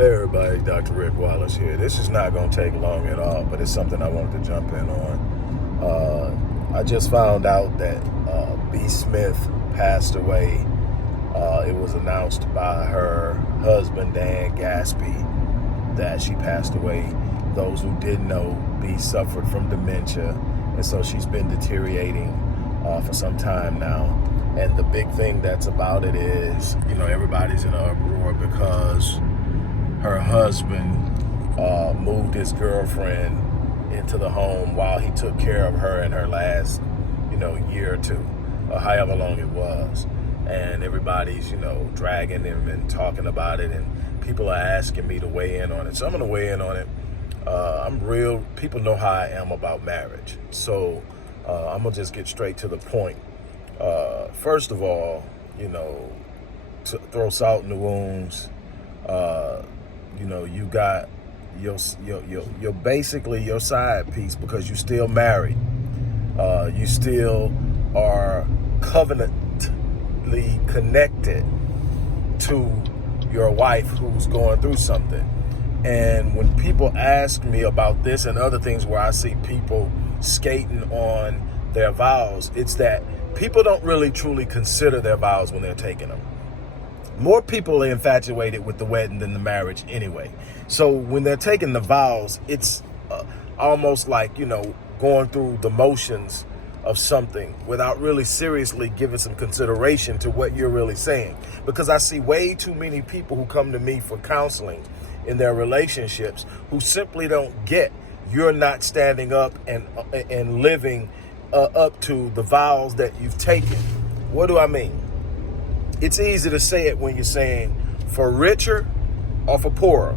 Hey everybody, Dr. Rick Wallace here. This is not going to take long at all, but it's something I wanted to jump in on. I just found out that B. Smith passed away. It was announced by her husband, Dan Gasby, that she passed away. Those who didn't know, B suffered from dementia, and so she's been deteriorating for some time now. And the big thing that's about it is, everybody's in an uproar because her husband moved his girlfriend into the home while he took care of her in her last, year or two, or however long it was. And everybody's, dragging him and talking about it, and people are asking me to weigh in on it. So I'm going to weigh in on it. People know how I am about marriage. So I'm going to just get straight to the point. First of all, to throw salt in the wounds. You got your basically your side piece because you still married. You still are covenantly connected to your wife who's going through something. And when people ask me about this and other things where I see people skating on their vows, it's that people don't really truly consider their vows when they're taking them. More people are infatuated with the wedding than the marriage anyway. So when they're taking the vows, it's almost like, going through the motions of something without really seriously giving some consideration to what you're really saying. Because I see way too many people who come to me for counseling in their relationships who simply don't get you're not standing up and living up to the vows that you've taken. What do I mean? It's easy to say it when you're saying for richer or for poorer,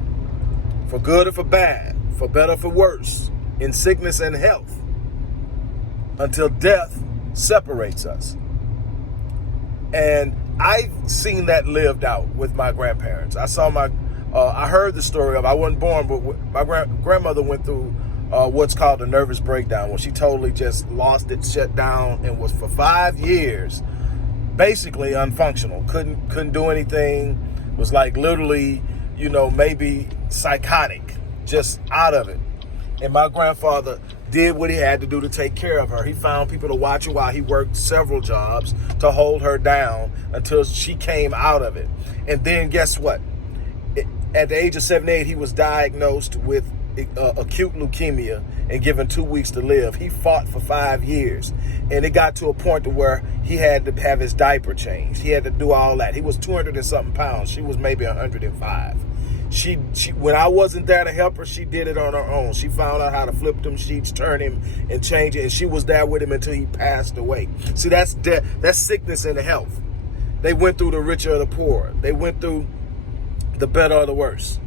for good or for bad, for better or for worse, in sickness and health, until death separates us. And I've seen that lived out with my grandparents. I heard the story of, I wasn't born, but my grandmother went through what's called a nervous breakdown, where she totally just lost it, shut down, and was for 5 years basically unfunctional, couldn't do anything, was like literally, maybe psychotic, just out of it. And my grandfather did what he had to do to take care of her. He found people to watch her while he worked several jobs to hold her down until she came out of it. And then guess what? At the age of 78, he was diagnosed with acute leukemia and given 2 weeks to live. He fought for 5 years, and it got to a point to where he had to have his diaper changed. He had to do all that. He was 200 and something pounds. She was maybe 105. She when I wasn't there to help her, she did it on her own. She found out how to flip them sheets, turn him, and change it, and she was there with him until he passed away. See, that's death. That's sickness and health. They went through the richer or the poor. They went through the better or the worse.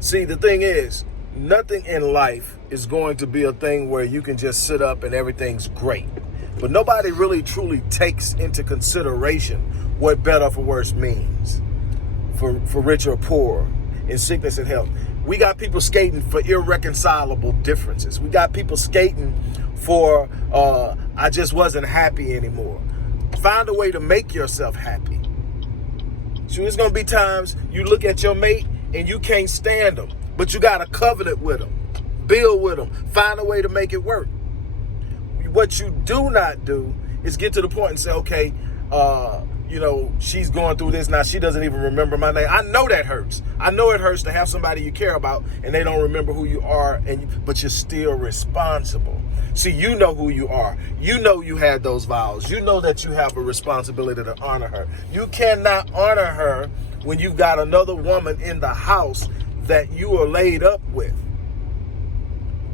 See, the thing is, nothing in life is going to be a thing where you can just sit up and everything's great. But nobody really truly takes into consideration what better for worse means for rich or poor, in sickness and health. We got people skating for irreconcilable differences. We got people skating for, I just wasn't happy anymore. Find a way to make yourself happy. So there's going to be times you look at your mate and you can't stand them, but you got a covenant with them, build with them, find a way to make it work. What you do not do is get to the point and say, okay, she's going through this now. She doesn't even remember my name. I know that hurts. I know it hurts to have somebody you care about and they don't remember who you are, but you're still responsible. See, you know who you are. You know you had those vows. You know that you have a responsibility to honor her. You cannot honor her when you've got another woman in the house that you are laid up with.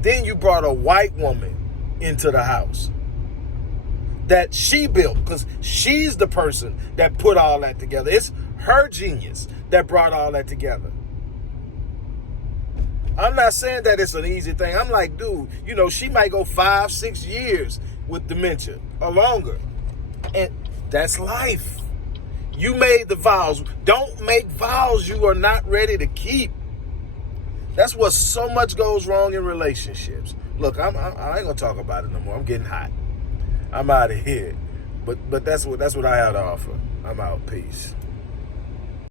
Then you brought a white woman into the house that she built, because she's the person that put all that together. It's her genius that brought all that together. I'm not saying that it's an easy thing. I'm like, dude, she might go 5-6 years with dementia or longer. And that's life. You made the vows. Don't make vows you are not ready to keep. That's what so much goes wrong in relationships. Look, I ain't gonna talk about it no more. I'm getting hot. I'm out of here. But that's what I had to offer. I'm out. Peace.